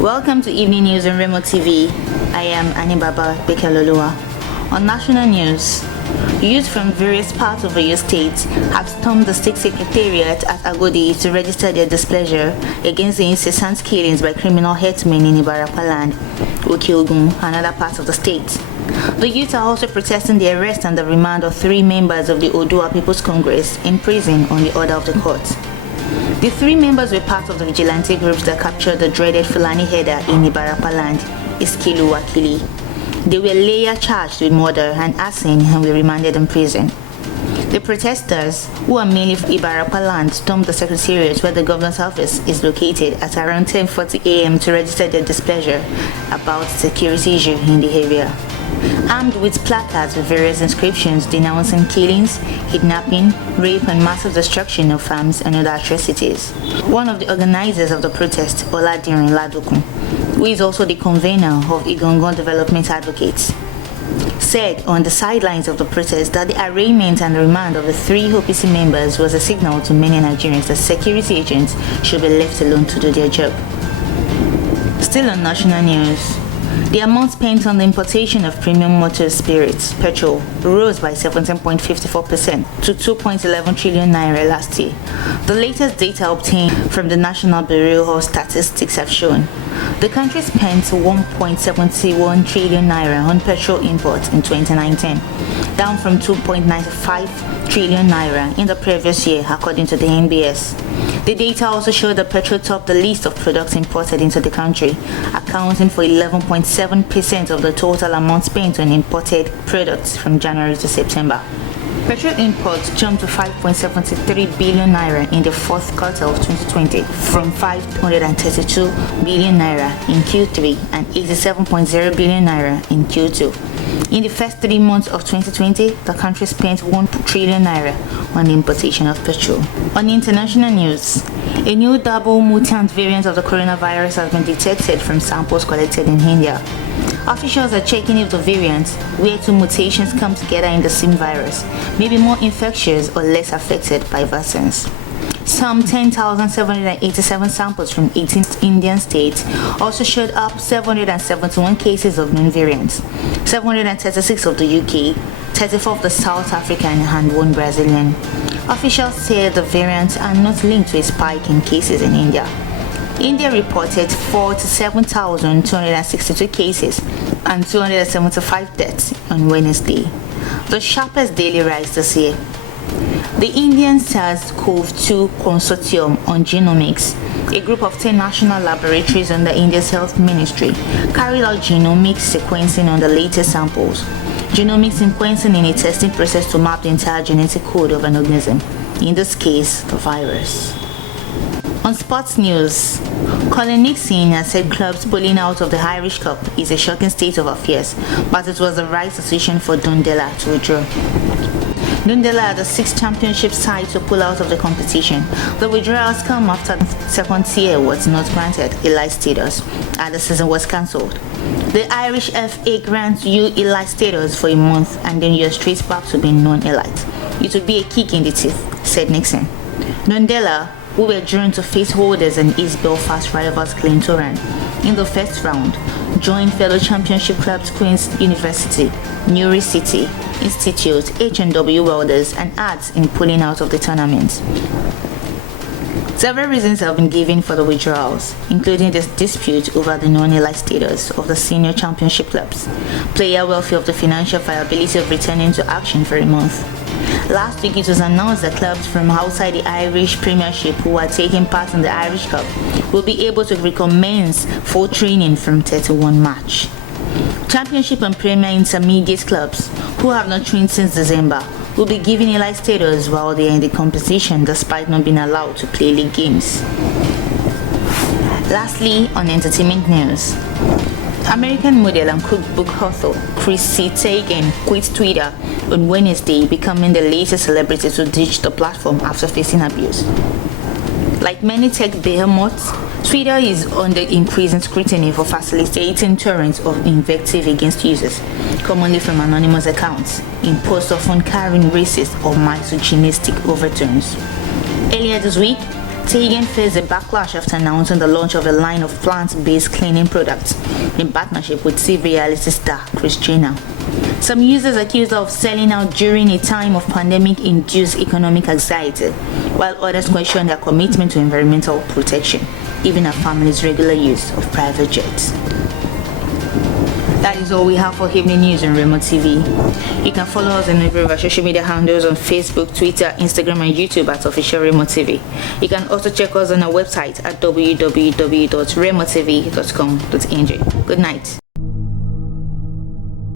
Welcome to Evening News on Remo TV. I am Anibaba Bekelolua. On national news, youth from various parts of Oyo State have stormed the state secretariat at Agodi to register their displeasure against the incessant killings by criminal herdsmen in Ibarapa-land, Okeogun, and other parts of the state. The youth are also protesting the arrest and the remand of 3 members of the Odua People's Congress in prison on the order of the court. The 3 members were part of the vigilante groups that captured the dreaded Fulani header in Ibarapa-land, Iskilu Wakili. They were later charged with murder and arson and were remanded in prison. The protesters, who are mainly from Ibarapa-land, stormed the secretariat where the governor's office is located at around 10:40 a.m. to register their displeasure about security issue in the area. Armed with placards with various inscriptions denouncing killings, kidnapping, rape and massive destruction of farms and other atrocities. One of the organizers of the protest, Oladirin Ladokun, who is also the convener of Igongon Development Advocates, said on the sidelines of the protest that the arraignment and remand of the 3 OPC members was a signal to many Nigerians that security agents should be left alone to do their job. Still on national news, the amount spent on the importation of premium motor spirits, petrol, rose by 17.54% to 2.11 trillion naira last year. The latest data obtained from the National Bureau of Statistics have shown the country spent 1.71 trillion naira on petrol imports in 2019, down from 2.95 trillion naira in the previous year, according to the NBS. The data also showed that petrol topped the list of products imported into the country, accounting for 11.7% of the total amount spent on imported products from January to September. Petrol imports jumped to 5.73 billion naira in the fourth quarter of 2020 from 532 billion naira in Q3 and 87.0 billion naira in Q2. In the first 3 months of 2020, the country spent 1 trillion naira on the importation of petrol. On international news, a new double mutant variant of the coronavirus has been detected from samples collected in India. Officials are checking if the variants, where 2 mutations come together in the same virus, may be more infectious or less affected by vaccines. Some 10,787 samples from 18 Indian states also showed up 771 cases of known variants, 736 of the UK, 34 of the South African and 1 Brazilian. Officials say the variants are not linked to a spike in cases in India. India reported 47,262 cases and 275 deaths on Wednesday, the sharpest daily rise this year. The Indian SARS-CoV-2 Consortium on Genomics, a group of 10 national laboratories under India's health ministry, carried out genomic sequencing on the latest samples. Genomic sequencing in a testing process to map the entire genetic code of an organism, in this case, the virus. On sports news, Colin Nixon has said clubs pulling out of the Irish Cup is a shocking state of affairs, but it was the right decision for Dundela to withdraw. Dundela are the 6th championship side to pull out of the competition. The withdrawals come after the second tier was not granted elite status and the season was cancelled. The Irish FA grants you elite status for a month and then you're straight back to being non-elite. It would be a kick in the teeth, said Nixon. Dundela, who were drawn to face holders and East Belfast rivals Glentoran in the first round, joined fellow championship clubs Queen's University, Newry City, Institute, H&W Welders and Arts in pulling out of the tournament. Several reasons have been given for the withdrawals, including this dispute over the non-elite status of the senior championship clubs, player welfare of the financial viability of returning to action for a month. Last week it was announced that clubs from outside the Irish Premiership who are taking part in the Irish Cup will be able to recommence full training from 31 March. Championship and Premier Intermediate clubs who have not trained since December will be given elite status while they are in the competition despite not being allowed to play league games. Lastly, on entertainment news, American model and cookbook author Chrissy Teigen quit Twitter on Wednesday, becoming the latest celebrity to ditch the platform after facing abuse. Like many tech behemoths, Twitter is under increasing scrutiny for facilitating torrents of invective against users, commonly from anonymous accounts, in posts often carrying racist or misogynistic overtones. Earlier this week, Tegan faced a backlash after announcing the launch of a line of plant-based cleaning products in partnership with TV reality star Kris Jenner. Some users accused her of selling out during a time of pandemic-induced economic anxiety, while others questioned her commitment to environmental protection, even her family's regular use of private jets. That is all we have for evening news on Remote TV. You can follow us on every of our social media handles on Facebook, Twitter, Instagram, and YouTube at Officialremotv. You can also check us on our website at www.remotv.com.ng. Good night.